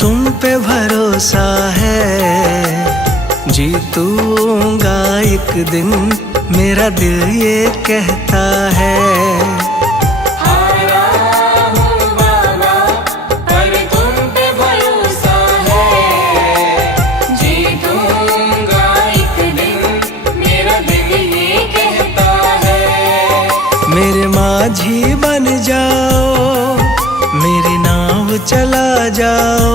तुम पे भरोसा है। जीतूंगा एक दिन मेरा दिल ये कहता है। हारा हूँ बाबा पर तुम पे भरोसा है। जीतूंगा एक दिन मेरा दिल ये कहता है। मेरे माझी बन जाओ, मेरी नाव चला जाओ।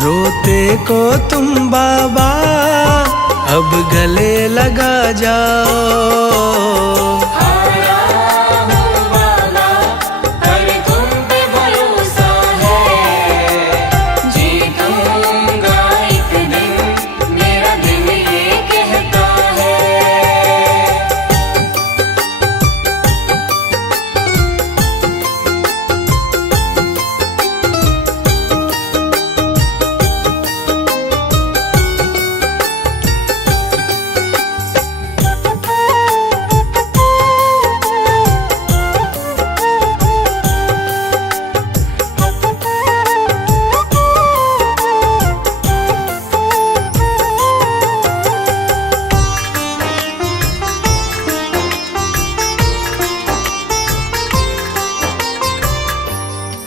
रोते को तुम बाबा अब गले लगा जाओ। हारा हूँ बाबा पर तुम पे भरोसा है। जीतूंगा एक दिन मेरा दिल ये कहता है।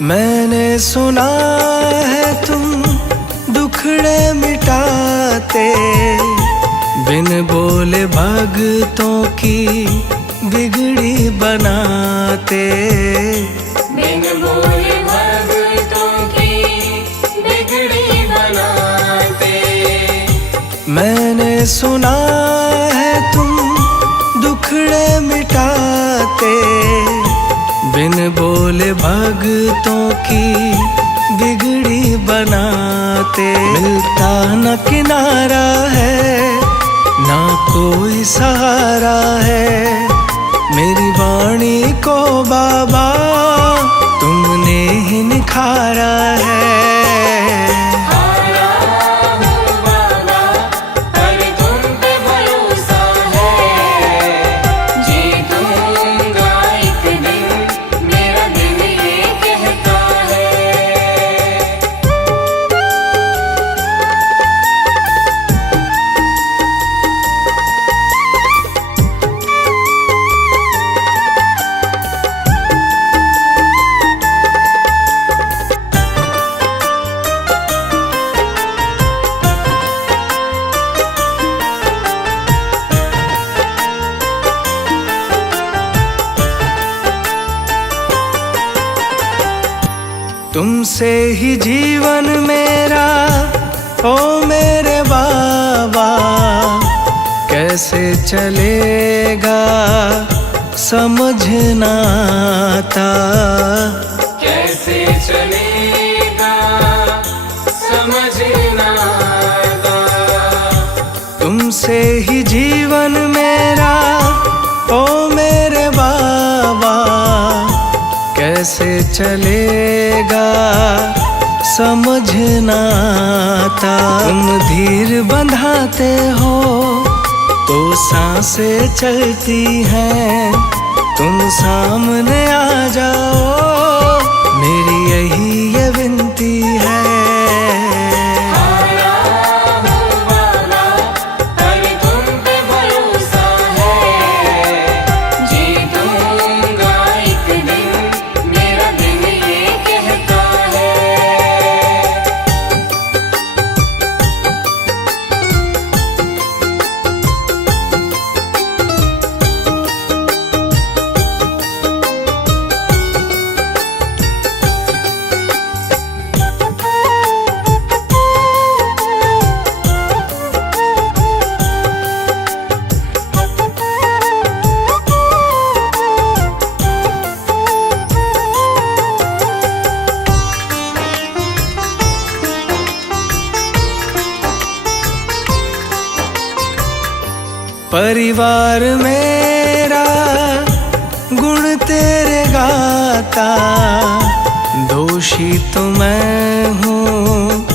मैंने सुना है तुम दुखड़े मिटाते, बिन बोले भगतों की बिगड़ी बनाते। बिन बोले भगतों की बिगड़ी बनाते। मैंने सुना है तुम दुखड़े मिटाते, बिन बोले भगतों की बिगड़ी बनाते। मिलता न किनारा है, ना कोई सहारा है। मेरी वाणी को बाबा तुमने ही निखारा है। तुमसे ही जीवन मेरा ओ मेरे बाबा, कैसे चलेगा समझ ना आता। कैसे चलेगा समझ ना आता। तुमसे ही जीवन मेरा ओ मेरे बाबा, कैसे चलेगा समझ ना आता। तुम धीर बंधाते हो तो सांसें चलती हैं। तुम सामने आ जाओ, मेरी यही ये विनती है। परिवार मेरा गुण तेरे गाता, दोषी तो मैं हूँ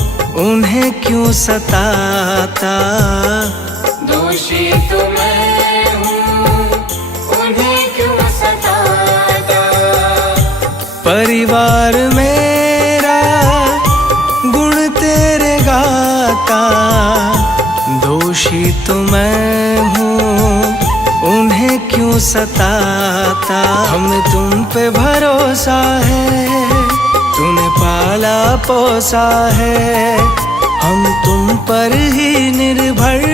उन्हें क्यों सताता। दोषी तो मैं हूँ उन्हें क्यों सताता। परिवार मेरा तो मैं हूँ उन्हें क्यों सताता। हमें तुम पे भरोसा है, तूने पाला पोसा है, हम तुम पर ही निर्भर,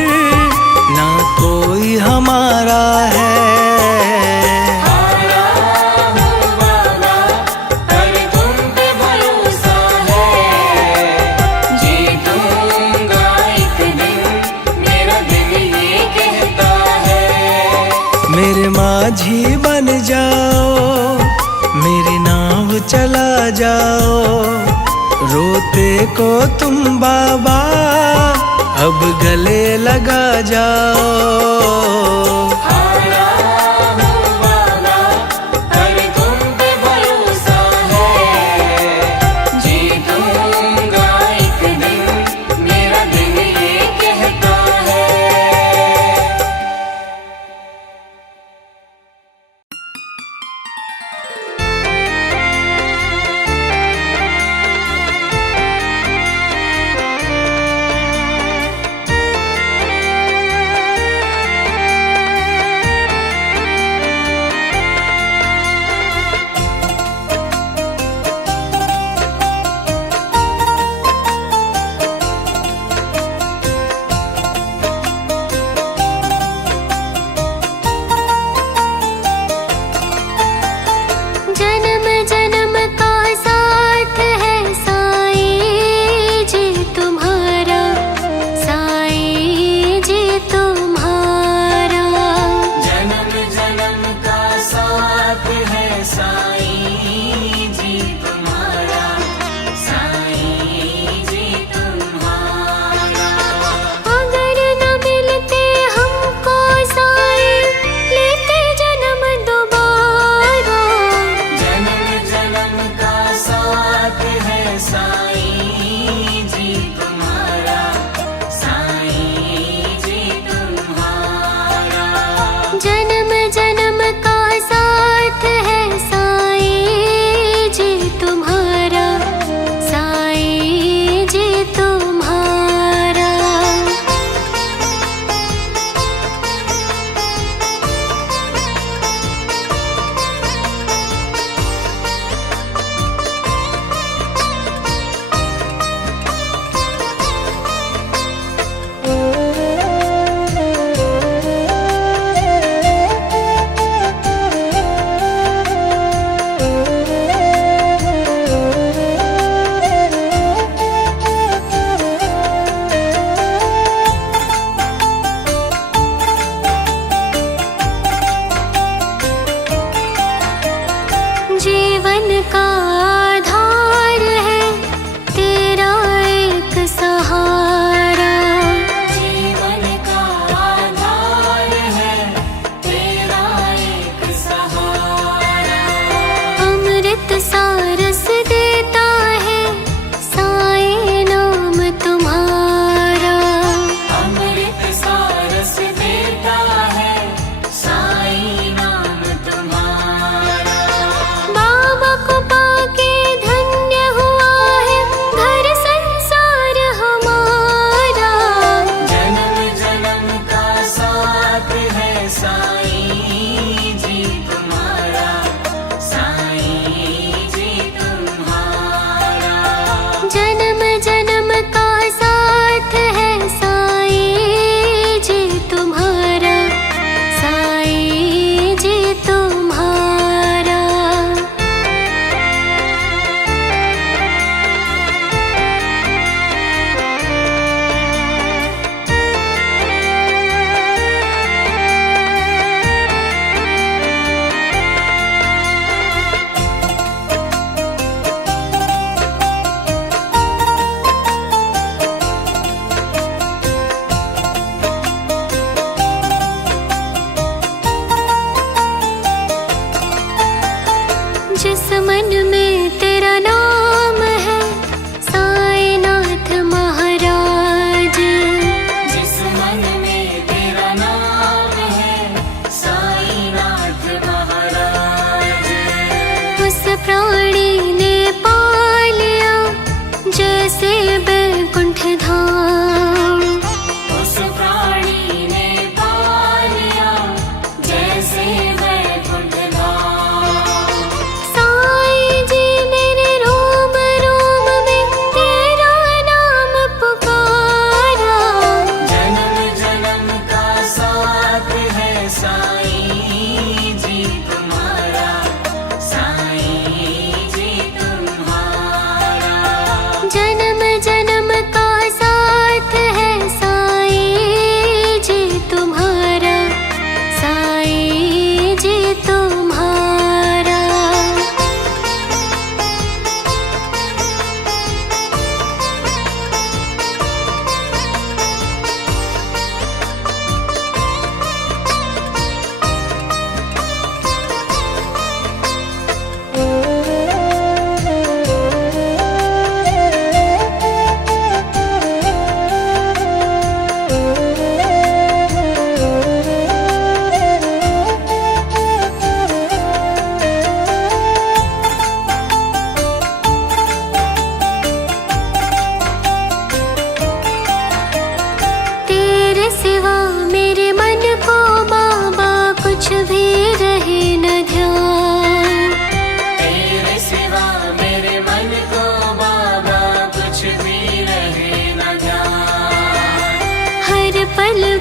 ना कोई हमारा है। मेरे माझी बन जाओ, मेरी नाव चला जाओ, रोते को तुम बाबा अब गले लगा जाओ।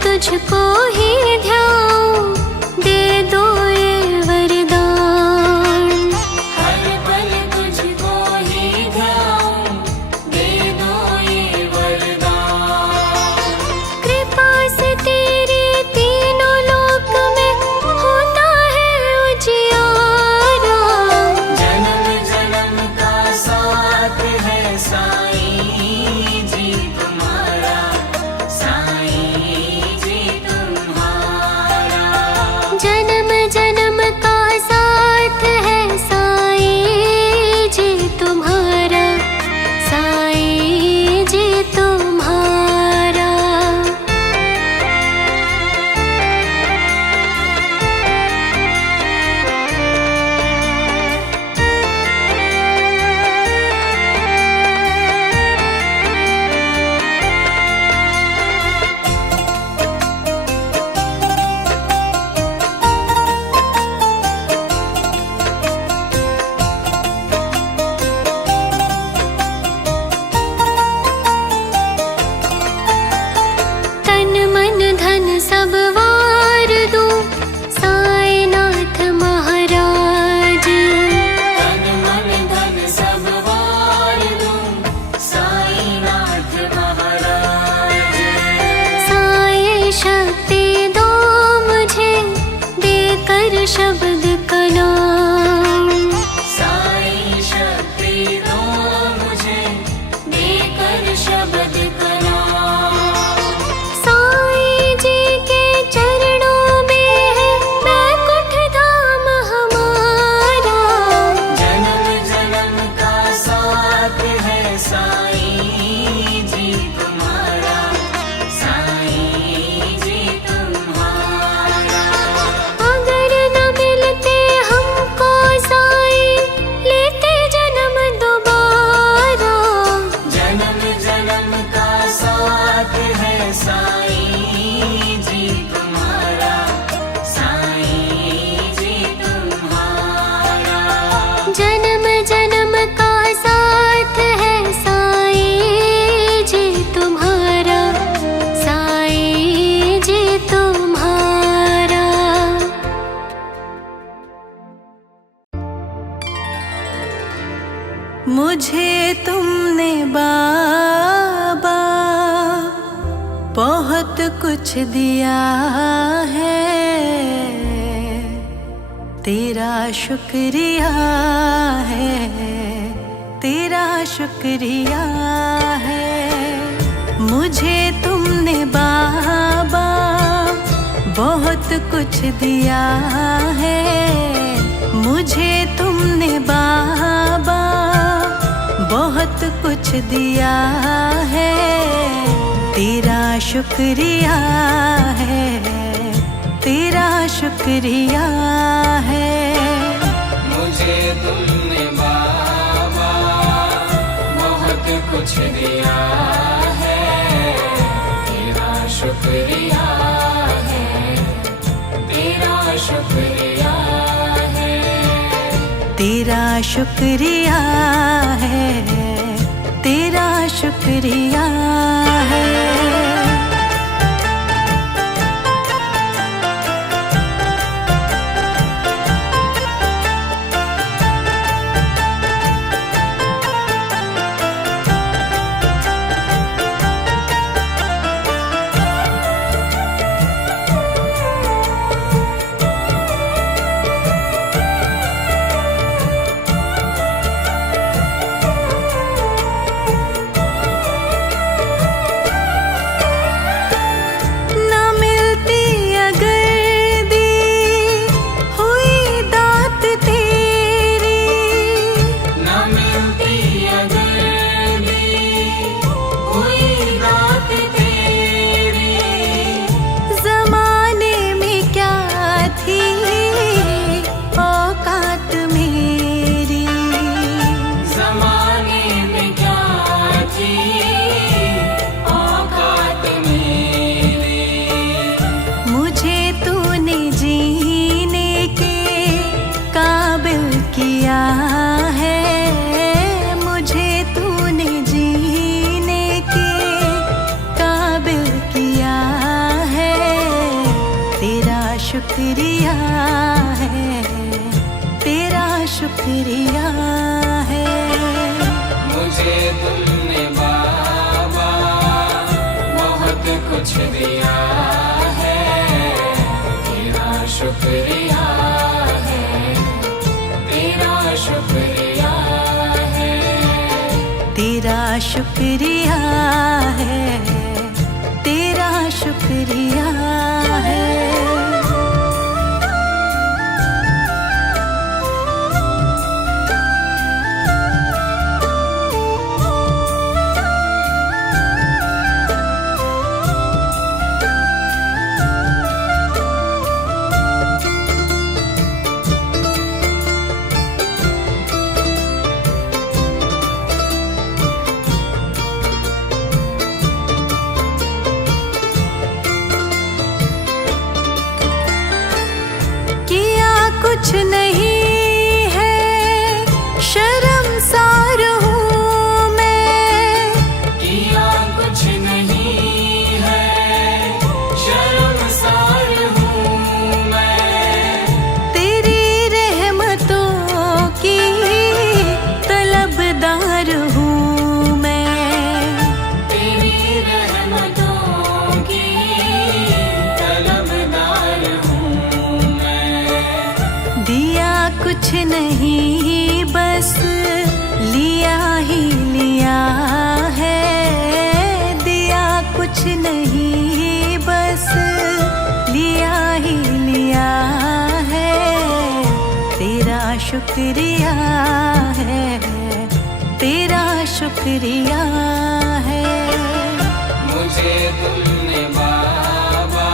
तुझको ही ध्याऊं, दे दो ये वरदान। हर पल तुझको ही ध्याऊं, दे दो ये वरदान। कृपा से तेरी तीनों लोक में होता है उजियारा। जन्म जन्म का साथ है साईं जी तुम्हारा, साईं जी तुम्हारा। जन्म जन्म का साथ है साईं जी तुम्हारा, साईं जी तुम्हारा। तन मन धन सब वार दूं, साईनाथ महाराज। तन मन धन सब वार दूं, साईनाथ महाराज। साईं शक्ति दो मुझे, देकर शब्द कलाम। साईं शक्ति दो मुझे, देकर शब्द कलाम। साईं जी के चरणों में है बैकुंठ धाम हमारा। जन्म जन्म का साथ है साईं जी तुम्हारा, साईं जी तुम्हारा। अगर न मिलते हमको साईं, लेते जन्म दोबारा। जन्म जन्म का साथ है साईं जी तुम्हारा, साईं जी तुम्हारा। जन्म जन्म का साथ है साईं जी तुम्हारा, साईं जी तुम्हारा। मुझे तुमने बाबा बहुत कुछ दिया है, तेरा शुक्रिया है, तेरा शुक्रिया है। मुझे तुमने बाबा बहुत कुछ दिया है, मुझे तुमने बाबा बहुत कुछ दिया है, तेरा शुक्रिया है, तेरा शुक्रिया है। मुझे तुमने बाबा बहुत कुछ दिया है, तेरा शुक्रिया है, तेरा शुक्रिया है। तेरा शुक्रिया है, तेरा शुक्रिया है। शुक्रिया है। मुझे तुमने बाबा बहुत कुछ दिया है, तेरा शुक्रिया है, तेरा शुक्रिया है, तेरा शुक्रिया है, तेरा शुक्रिया है। कुछ नहीं है शर्मसार हूँ मैं, किया कुछ नहीं है शर्मसार हूँ मैं, तेरी रहमतों की तलबदार हूँ मैं, तेरी रहमतों की तलबदार हूँ मैं। दिया कुछ नहीं बस लिया ही लिया है, दिया कुछ नहीं बस लिया ही लिया है, तेरा शुक्रिया है, तेरा शुक्रिया है। मुझे तुमने बाबा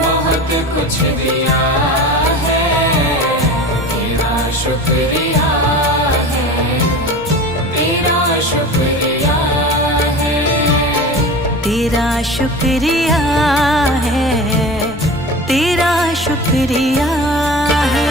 बहुत कुछ दिया है, तेरा शुक्रिया है, तेरा शुक्रिया है, तेरा शुक्रिया है, तेरा शुक्रिया है।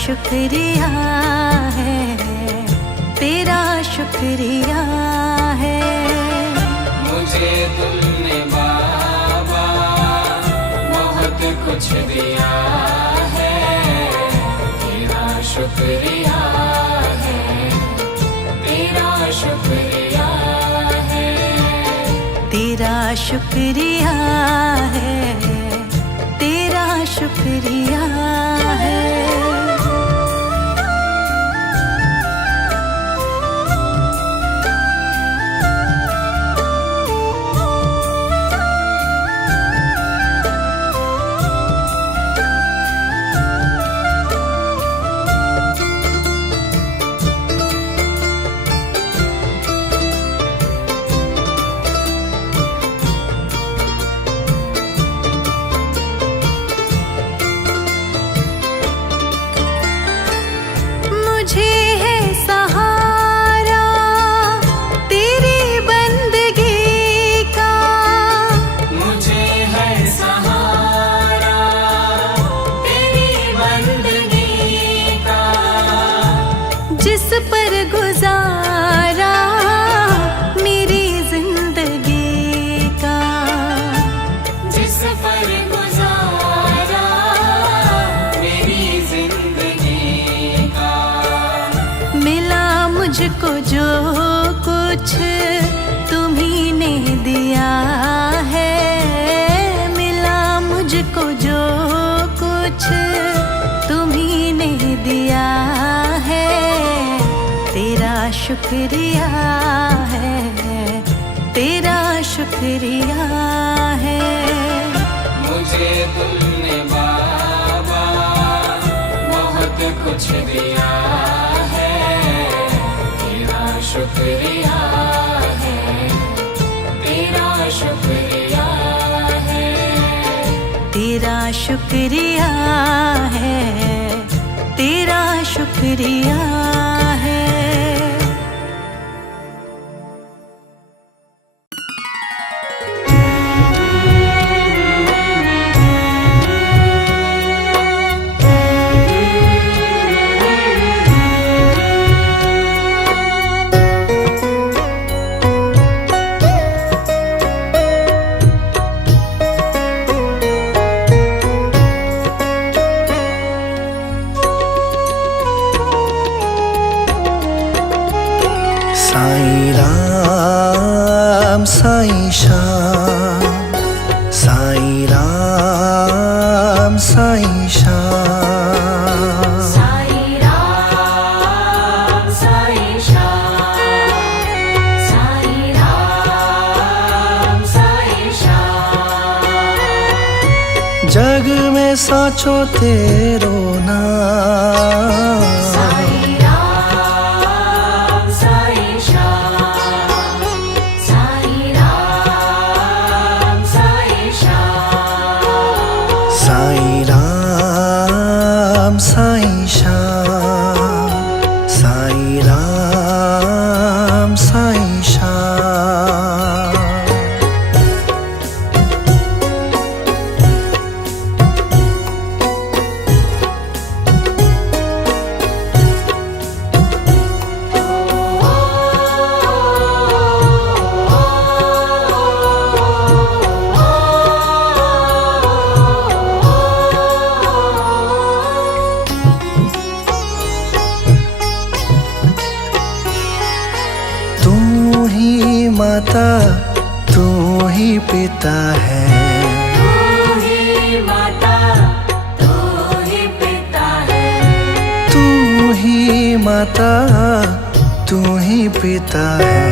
शुक्रिया है, तेरा शुक्रिया है। मुझे तुमने बाबा बहुत कुछ दिया है, तेरा शुक्रिया है, तेरा शुक्रिया है, तेरा शुक्रिया है, तेरा शुक्रिया है। पर गुजारा मेरी जिंदगी का, जिस पर गुजारा मुझको जो कुछ तुम्ही ने दिया है, मिला मुझको जो कुछ तुम्ही ने दिया है, तेरा शुक्रिया है, तेरा शुक्रिया है। मुझे तुमने बाबा बहुत कुछ दिया है, तेरा शुक्रिया है, तेरा शुक्रिया है, तेरा शुक्रिया है, तेरा शुक्रिया है। साईं राम साईं श्याम, साईं राम साईं श्याम, साईं राम साईं श्याम, साईं राम साईं श्याम। जग में साचो तेरो नाम, साईं राम साईं श्याम, साईं राम साईं श्याम। साईं राम साईं श्याम, साईं राम साईं श्याम। तू ही माता तू ही पिता है, तू ही माता तू ही पिता है, तू ही माता तू ही पिता है,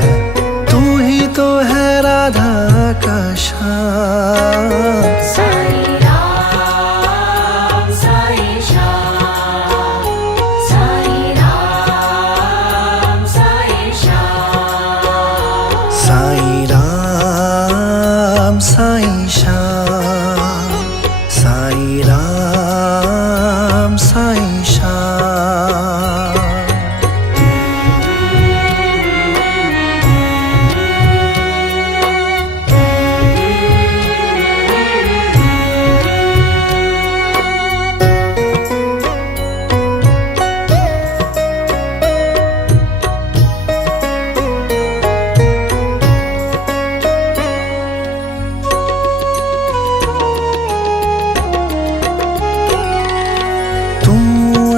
तू ही तो है राधा का श्याम। साईं राम साईं श्याम, साईं राम साईं श्याम। साईं राम साईं श्याम, साईं राम साईं श्याम।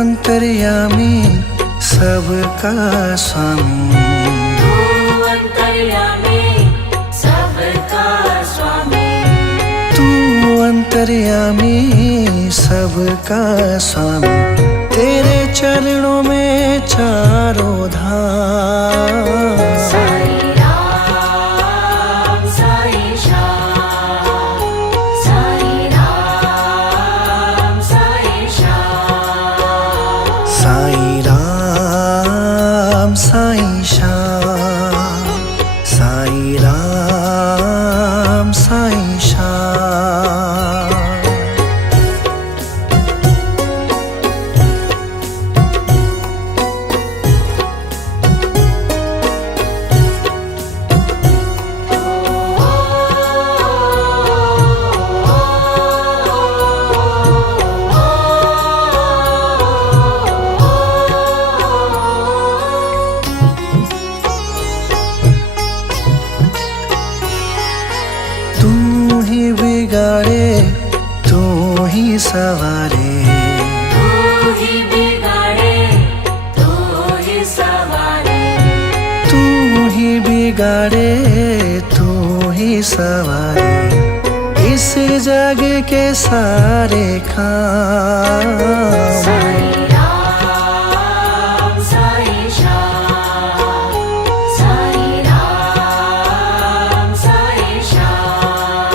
अंतर्यामी सबका स्वामी, तू अंतर्यामी सबका स्वामी, तू अंतर्यामी सबका स्वामी, तेरे चरणों में चारों धाम। साईं राम साईं श्याम, साईं राम साईं श्याम। साईं राम साईं श्याम, साईं राम साईं श्याम। तू ही बिगाड़े तू ही सवारे, तू ही बिगाड़े तू ही सवारे, बिगाड़े तू ही सवारे इस जग के सारे काम। साई राम साई श्याम, साई राम साई श्याम,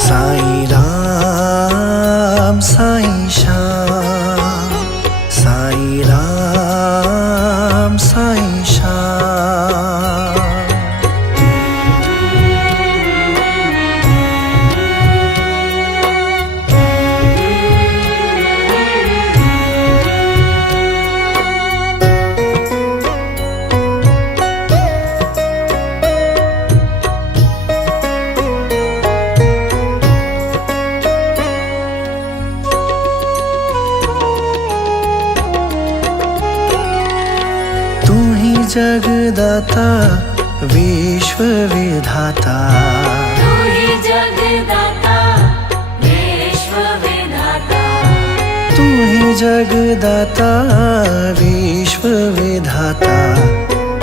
साई राम साई श्याम, साई राम साई श्याम। जगदाता विश्व विधाता, तू ही जगदाता विश्व विधाता, तू ही जगदाता विश्व विधाता,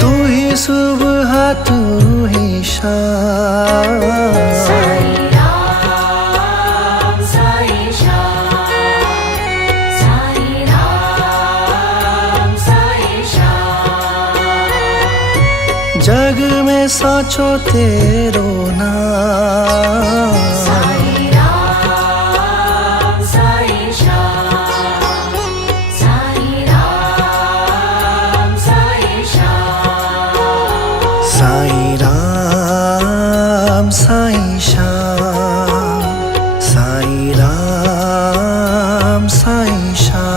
तू ही सुबह तू ही शाम। साई राम साई श्याम, साई राम साई श्याम, जग में सोचो तेरो नाम। साई राम साई श्याम, साई राम साई श्याम, साई राम साई श्याम, साई राम साई श्याम।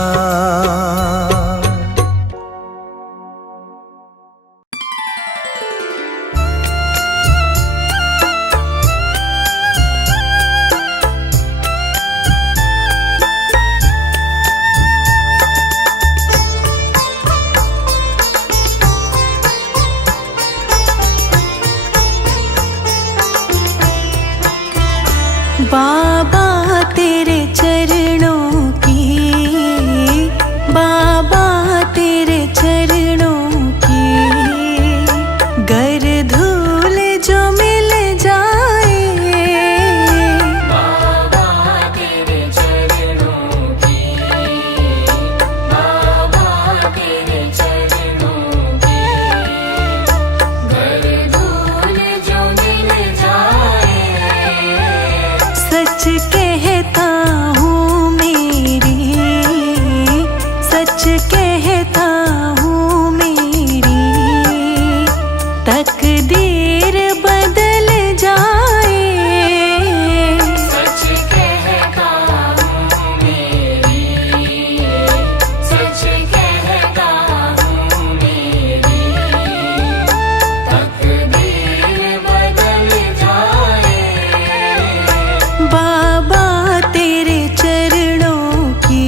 बाबा तेरे चरणों की, बाबा तेरे चरणों की, गर धूल जो मिल जाए, बाबा तेरे चरणों की, बाबा तेरे चरणों की, घर धूल जो मिल जाए, सच कहता हूँ मेरी, सच कहता हूँ मेरी, तकदीर बदल जाए, सच कहता हूँ मेरी, सच कहता हूँ मेरी, तकदीर बदल जाए, बाबा तेरे चरणों की।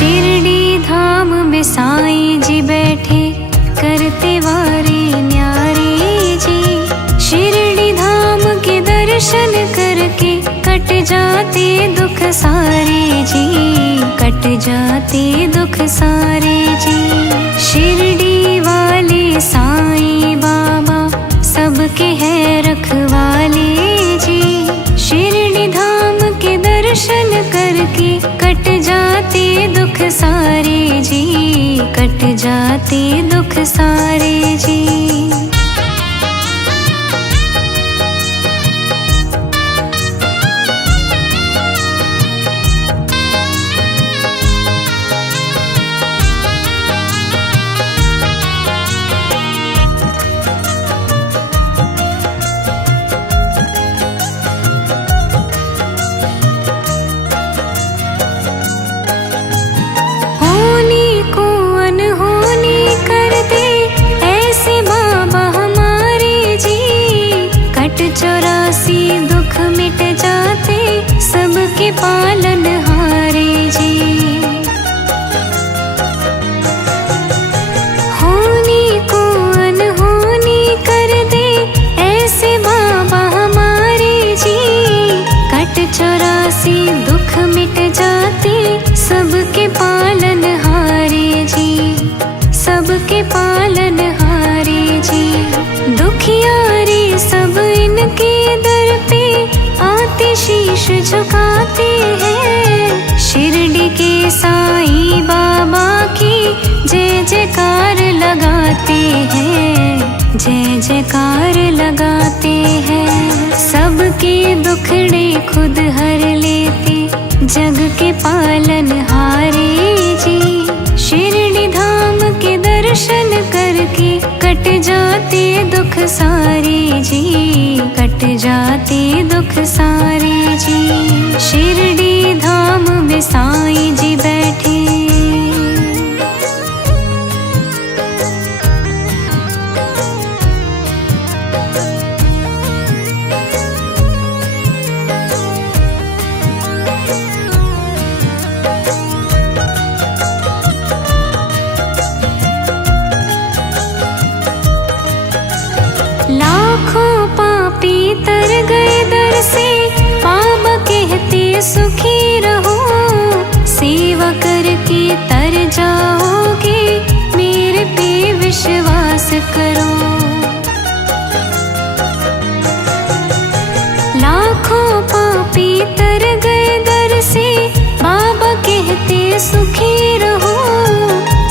शिरडी धाम में साईं जी बैठे करते वारे न्यारे जी। शिरडी धाम के दर्शन करके कट जाते दुख सारे जी, कट जाते दुख सारे जी। शिरडी वाले साईं बाबा सबके है रखवाले जी। शिरडी धाम के दर्शन करके कट जाते दुख सारे जी, कट जाते दुख सारे जी। दुख मिट जाते सबके पालन हारे जी। होनी को अनहोनी कर दे ऐसे बाबा हमारे जी। कट 84 दुख मिट जाते सबके पालन हारे जी, सबके पालन हारे जी। दुखियारे सब इनके दर पे आते शीश झुकाते हैं। शिरडी के साईं बाबा की जय जयकार लगाते हैं, जय जयकार लगाते हैं। सबके दुखड़े खुद हर लेते जग के पालन हारे जी। शिरडी धाम के दर्शन करके कट जाते दुख सारे जी, कट जाते दुख सारे जी। शिरडी धाम में साईं जी बैठे लाखों पापी तर गए दर से। बाबा कहते सुखी रहो, सेवा करके तर जाओगे, मेरे पे विश्वास करो। लाखों पापी तर गए दर से। बाबा कहते सुखी रहो,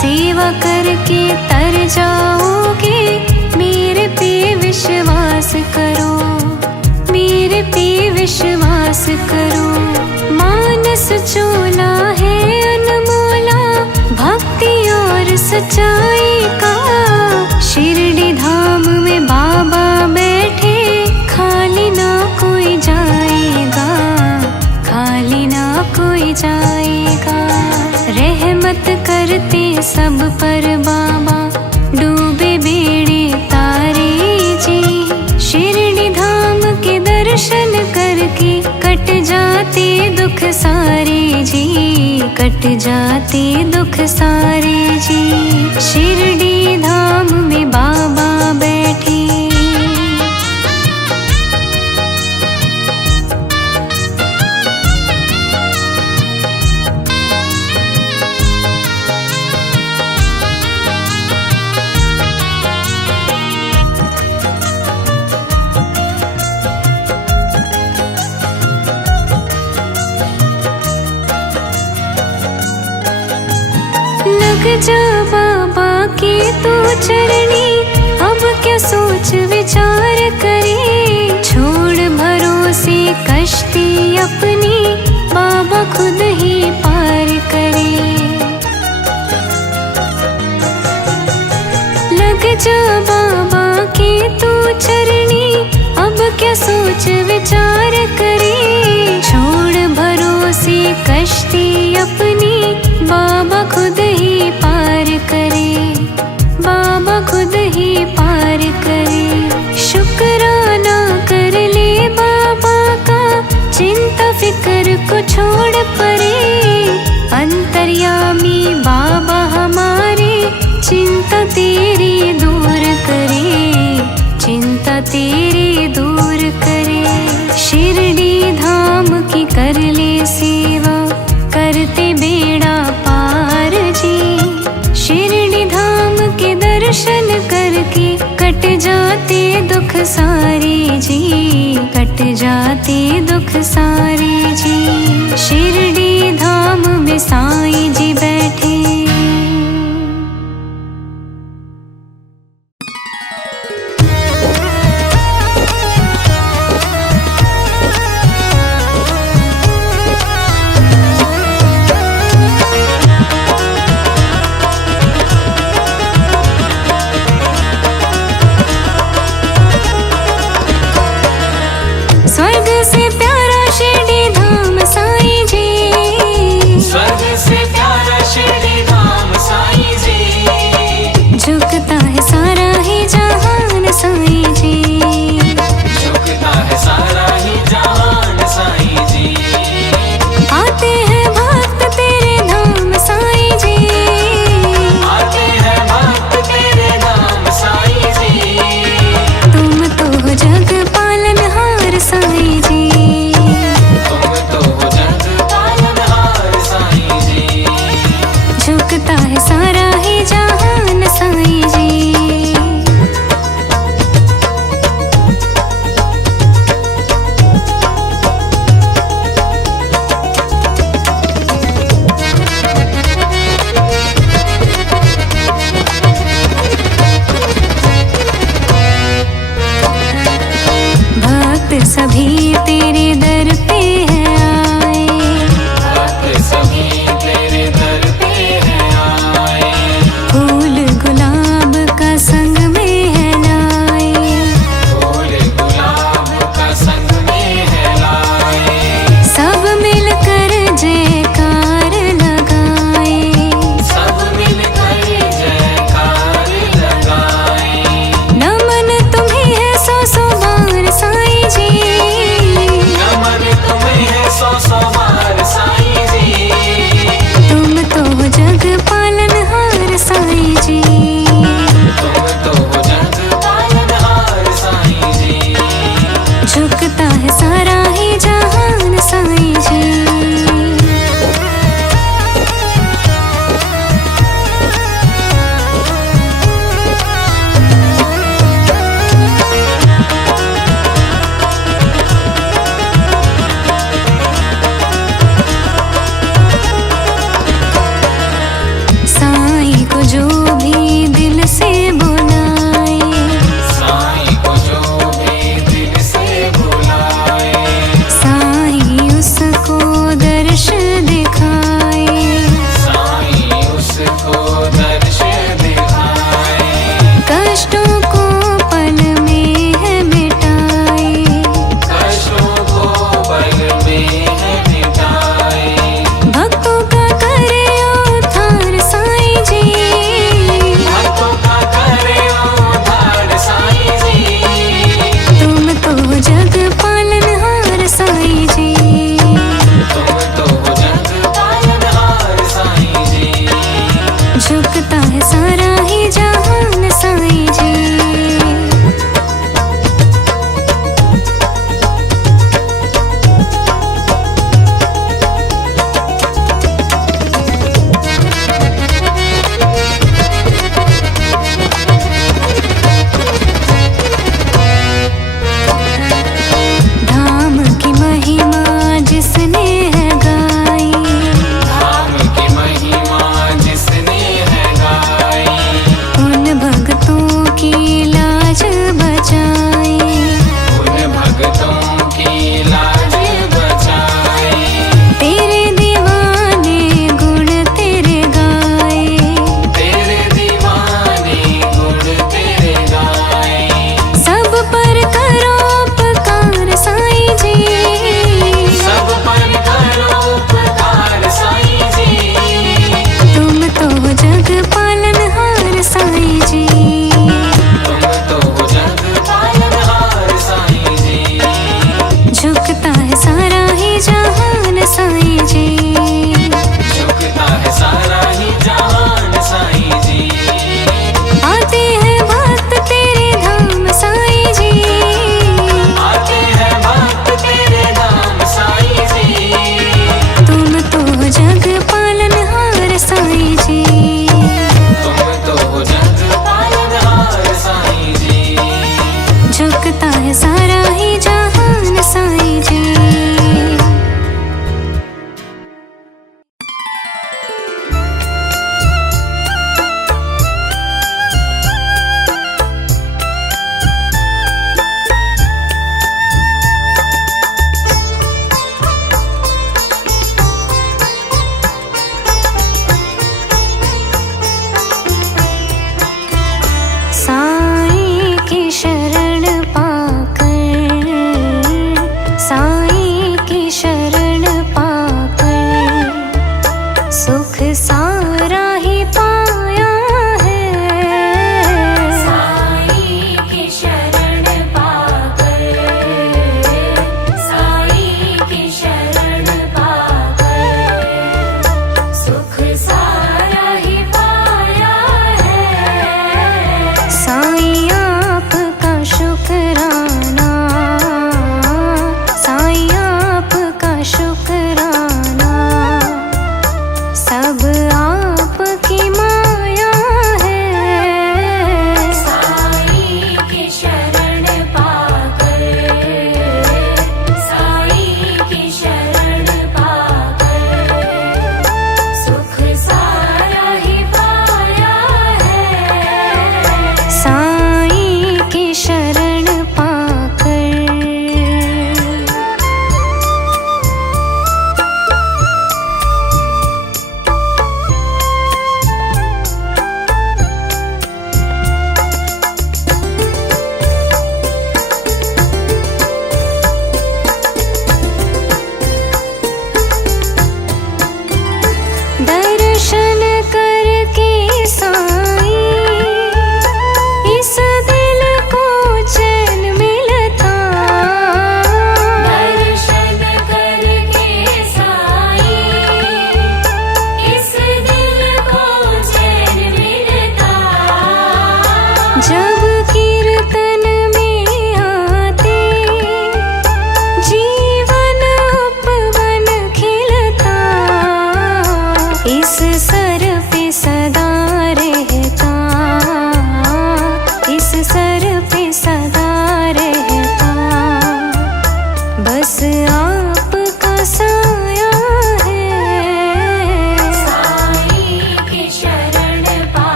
सेवा करके तर जाओगे, मेरे पे विश्वास करो, मेरे पे विश्वास करो। मानस चोला है अनमोला भक्ति और सच्चाई का। शिरडी धाम में बाबा बैठे खाली ना कोई जाएगा, खाली ना कोई जाएगा। रहमत करते सब पर बाबा डूबे बेड़े तारे जी। शिरडी धाम के दर्शन करके कट जाते दुख सारे जी, कट जाते दुख सारे जी। शिरडी धाम में बाबा बैठे लग जा बाबा के तू चरणी। अब क्या सोच विचार करे, छोड़ भरोसे कश्ती अपनी, बाबा खुद ही पार करे। लग जा बाबा के तू चरणी। अब क्या सोच विचार करे, छोड़ भरोसे कश्ती अपनी, बाबा खुद ही पार करे, बाबा खुद ही पार करे। शुक्राना कर ले बाबा का, चिंता फिक्र को छोड़ परे। अंतर्यामी सुख सारे जी, कट जाते दुख सारे जी। शिरडी धाम में साईं जी बैठे। स्वर्ग से प्यारा शिरडी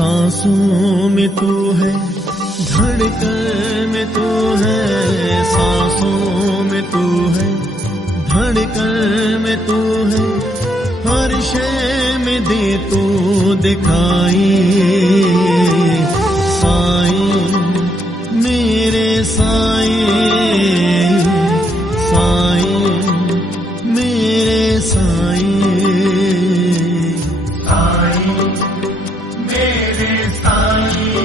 सांसों में तू है, धड़कन में तू है, सांसों में तू है, धड़कन में तू है, हर शय में दे तू दिखाई। साईं मेरे साईं, साईं मेरे साईं, साईं मेरे साईं,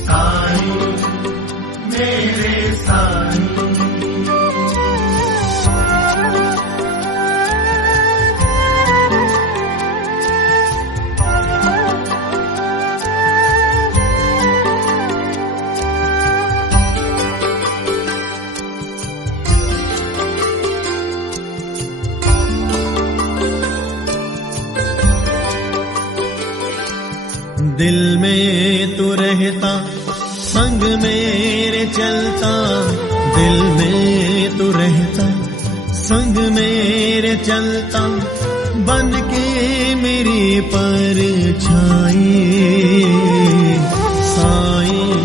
साईं मेरे साईं। दिल में तू रहता, संग मेरे चलता, दिल में तू रहता, संग मेरे चलता, बन के मेरी परछाई। साईं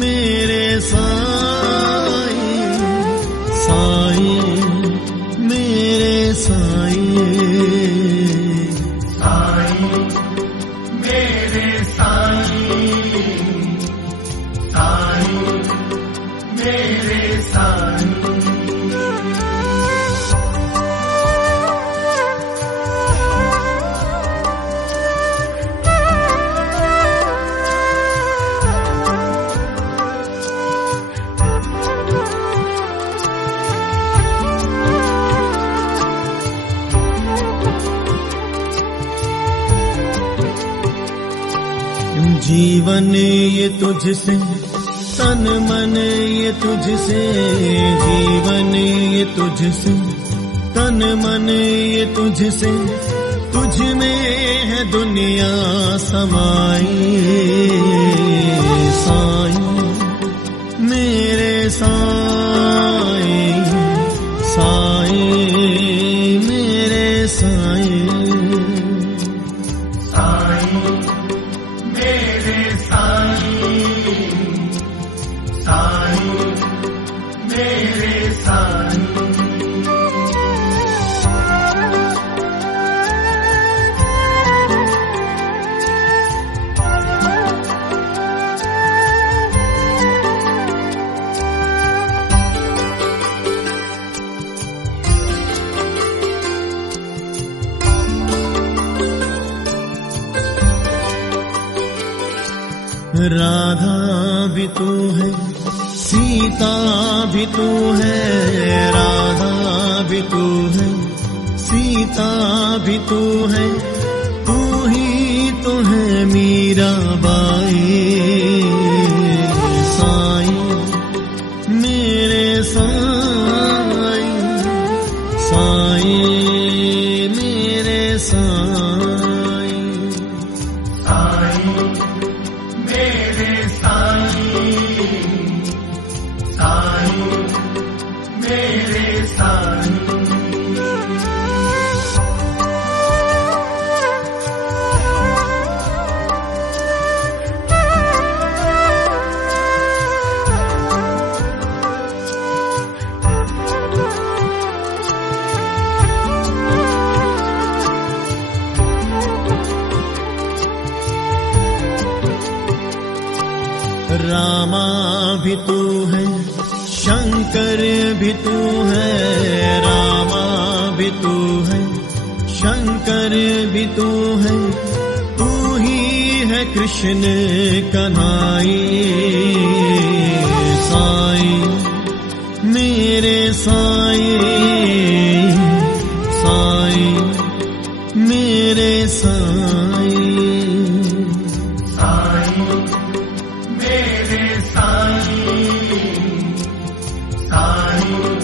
मेरे साईं, साईं मेरे साईं, साईं मेरे साईं, साईं मेरे साईं। जीवन ये तुझसे, तन मन ये तुझसे, जीवन ये तुझसे, तन मन ये तुझसे, तुझ में है दुनिया समाई। साईं मेरे साईं, साईं मेरे साईं, साईं मेरे साईं, साईं मेरे साईं। राधा भी तू है, सीता भी तू है, राधा भी तू है, सीता भी तू है, तू ही तो है मीराबाई। साईं मेरे साईं, साईं मेरे साईं, साईं मेरे साईं, साईं मेरे साईं। रामा भी तू है, शंकर भी तू है, रामा भी तू है, शंकर भी तू है, तू ही है कृष्ण कन्हाई। साईं मेरे साईं, साईं मेरे साईं, साईं मेरे साईं, साईं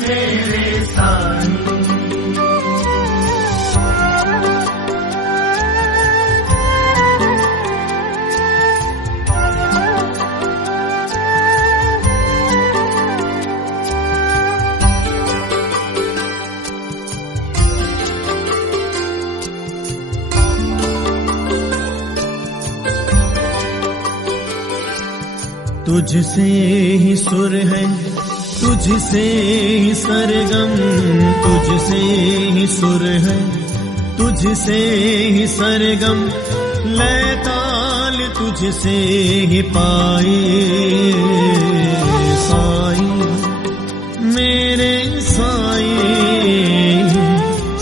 मेरे साईं। तुझसे ही सुर है, तुझसे ही सरगम, तुझसे ही सुर है, तुझसे ही सरगम, लय ताल तुझसे ही पाए साईं, मेरे साईं,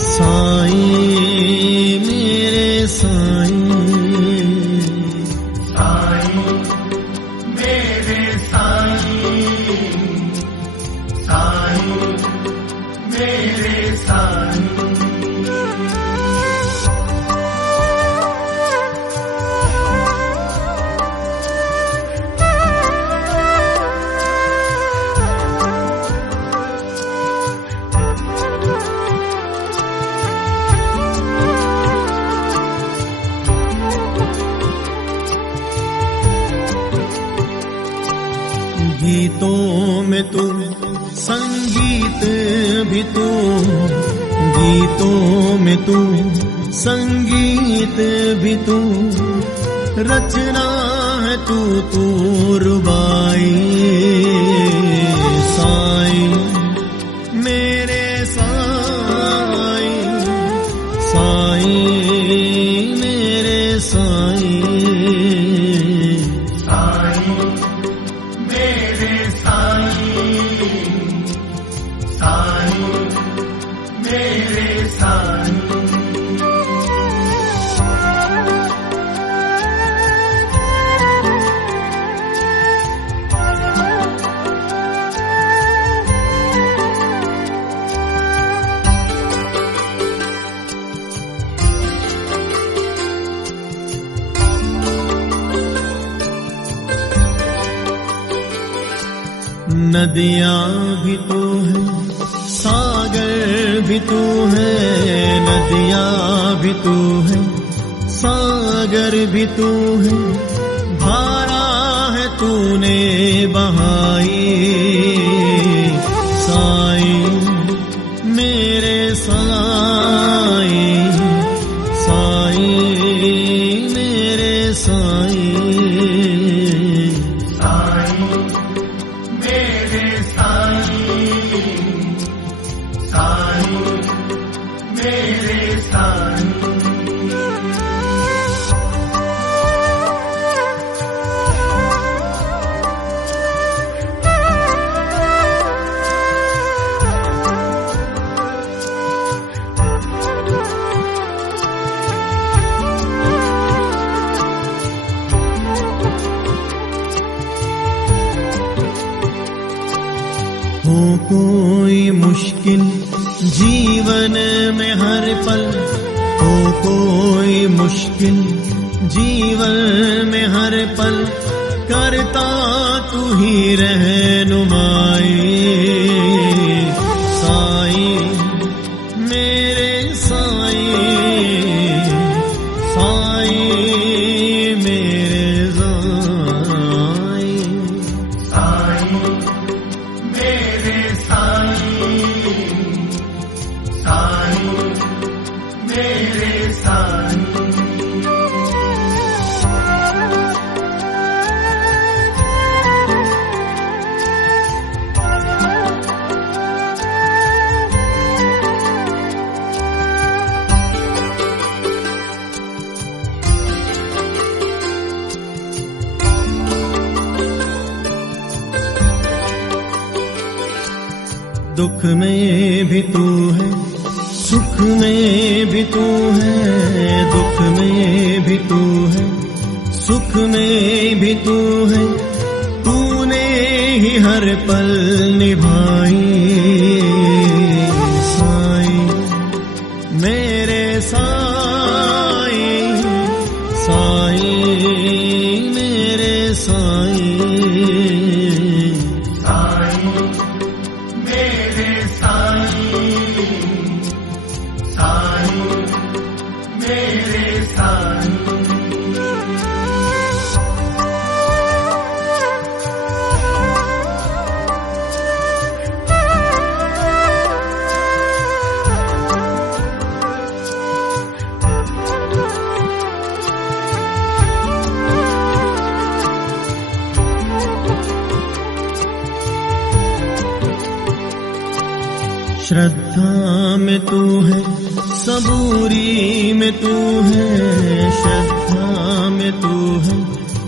साईं मेरे साईं, साईं मेरे साईं, साईं मेरे साईं। गीतों में तू, संगीत भी तू, गीतों में तू, संगीत भी तू, रचना है तू तू रुबाई साईं, मेरे साईं, साईं मेरे साईं, साईं मेरे साईं, साईं मेरे साईं। नदियाँ भी तू है, सागर भी तू है, नदियाँ भी तू है, सागर भी तू है, धारा है तूने बहाई साईं, मेरे साईं, साईं मेरे साईं, साईं मेरे साईं, साईं मेरे साईं। हो कोई मुश्किल जीवन में हर पल, हो कोई मुश्किल जीवन में हर पल, करता तू ही रहनुमाई साईं, मेरे साईं, साईं मेरे साईं, साईं मेरे साईं, साईं मेरे साईं। दुख में भी तू है, सुख में भी तू है, दुख में भी तू है, सुख में भी तू है, तूने ही हर पल निभाई साईं, मेरे साईं, साईं मेरे साईं, साईं मेरे साईं, साईं मेरे साईं। श्रद्धा में तू है, सबूरी में तू है, श्रद्धा में तू है,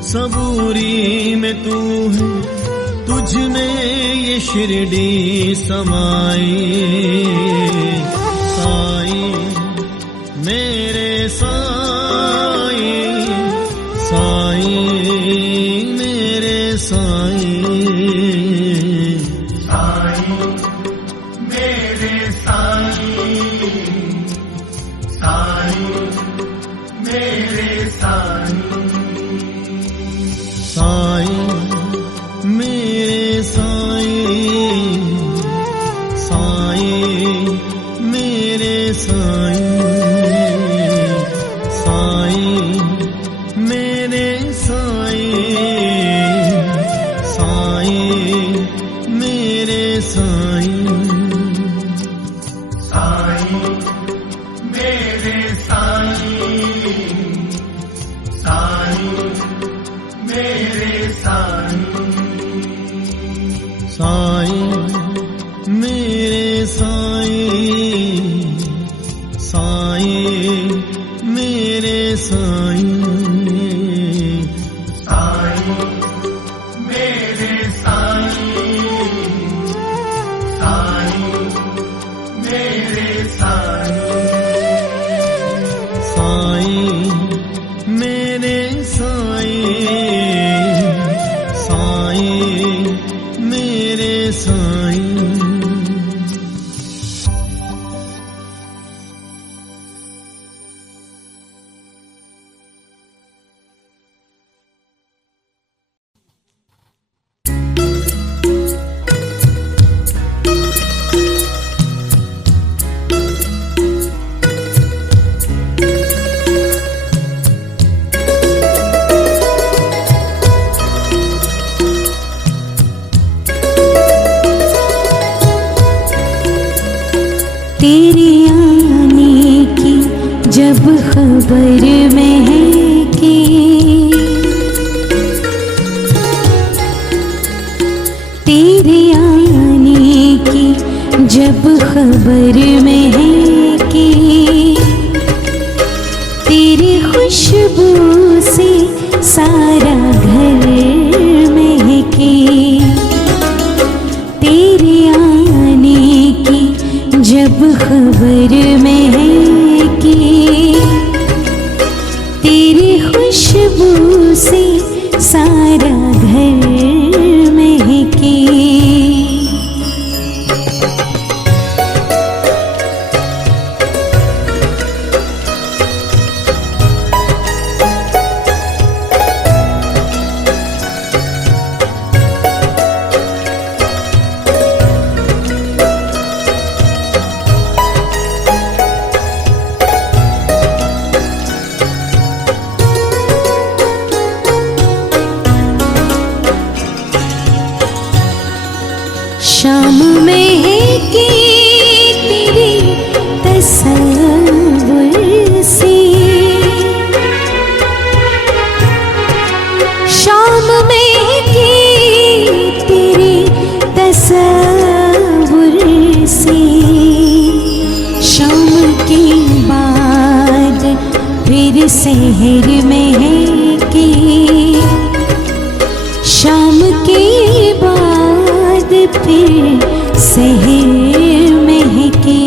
सबूरी में तू है, तुझ में ये शिरडी समाई। साई मेरे साई, साई मेरे साई, साई मेरे साई, साई मेरे साई, साई मेरे साई, साई मेरे साई, साई मेरे साई, साई मेरे साई, साई मेरे साई, साई मेरे साई, साई मेरे साई, साई मेरे साई, साई मेरे साई, साई मेरे साई, साई मेरे साई, साई मेरे साई। तेरे आने की जब खबर में है कि तेरे आने की जब खबर में है कि तेरी खुशबू से सारा घर महके, तेरे आने की जब खबर में है कि तेरी खुशबू से सारा घर महके। शाम में है कि तेरी तस्वीर से, शाम में है कि तेरी तस्वीर से, शाम के बाद फिर शहर में है कि शाम के बाद फिर शहर महके,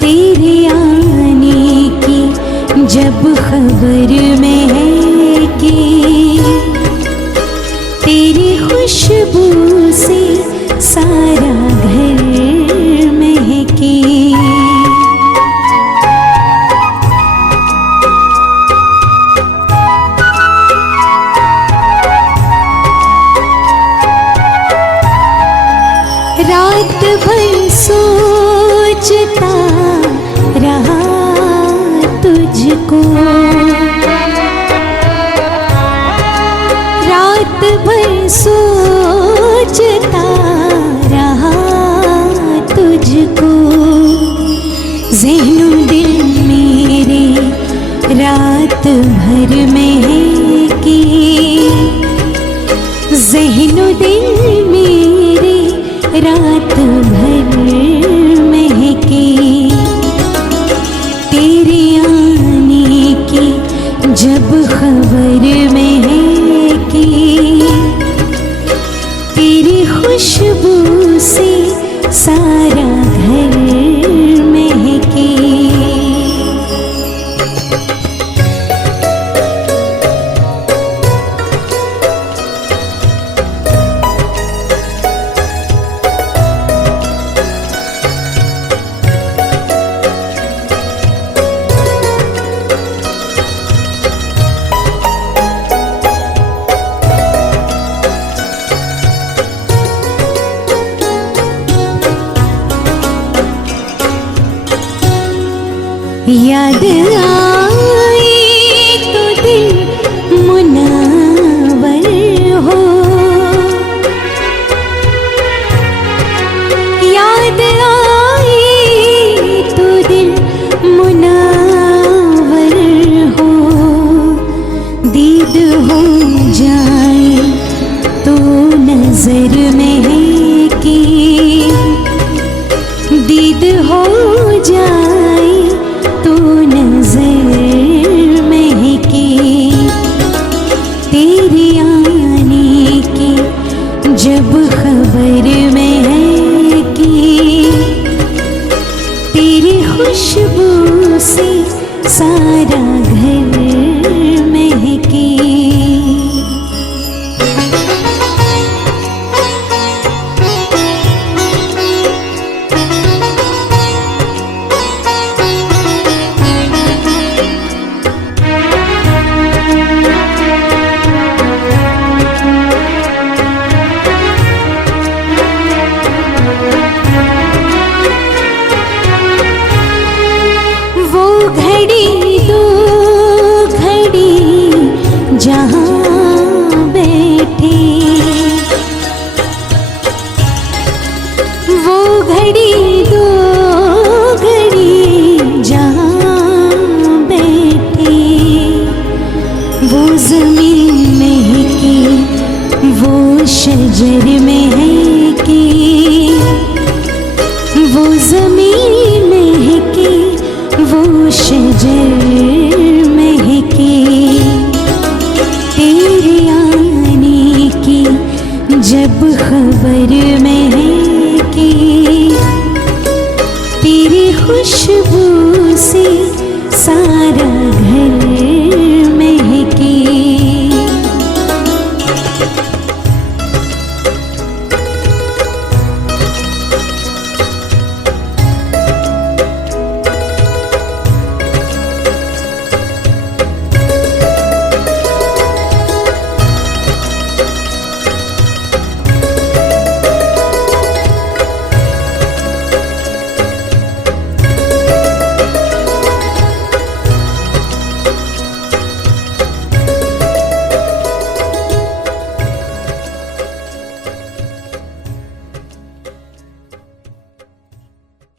तेरे आने की जब खबर में है कि तेरी खुशबू से सारा घर महके। रात भर सोचता रहा तुझको, रात भर सोचता रहा तुझको, ज़हनो दिल मेरे रात भर में है कि ज़हनो दिल मेरे रात भर घर महके। याद आए तो दिल मुनावर हो, याद आए तो दिल मुनावर हो, दीद हो जाए तो नजर महके, दीद हो जाए तो नजर महके। तेरे आने की जब खबर महके, तेरी खुशबू से सारा घर महके। वो घड़ी दो घड़ी जहाँ बैठे, वो घड़ी दो घड़ी जहाँ बैठे, वो ज़मीन महके, वो शजर महके, वो ज़मीन महके, वो शजर महके। तेरे आने की जब खबर महके, तेरी खुशबू से सारा घर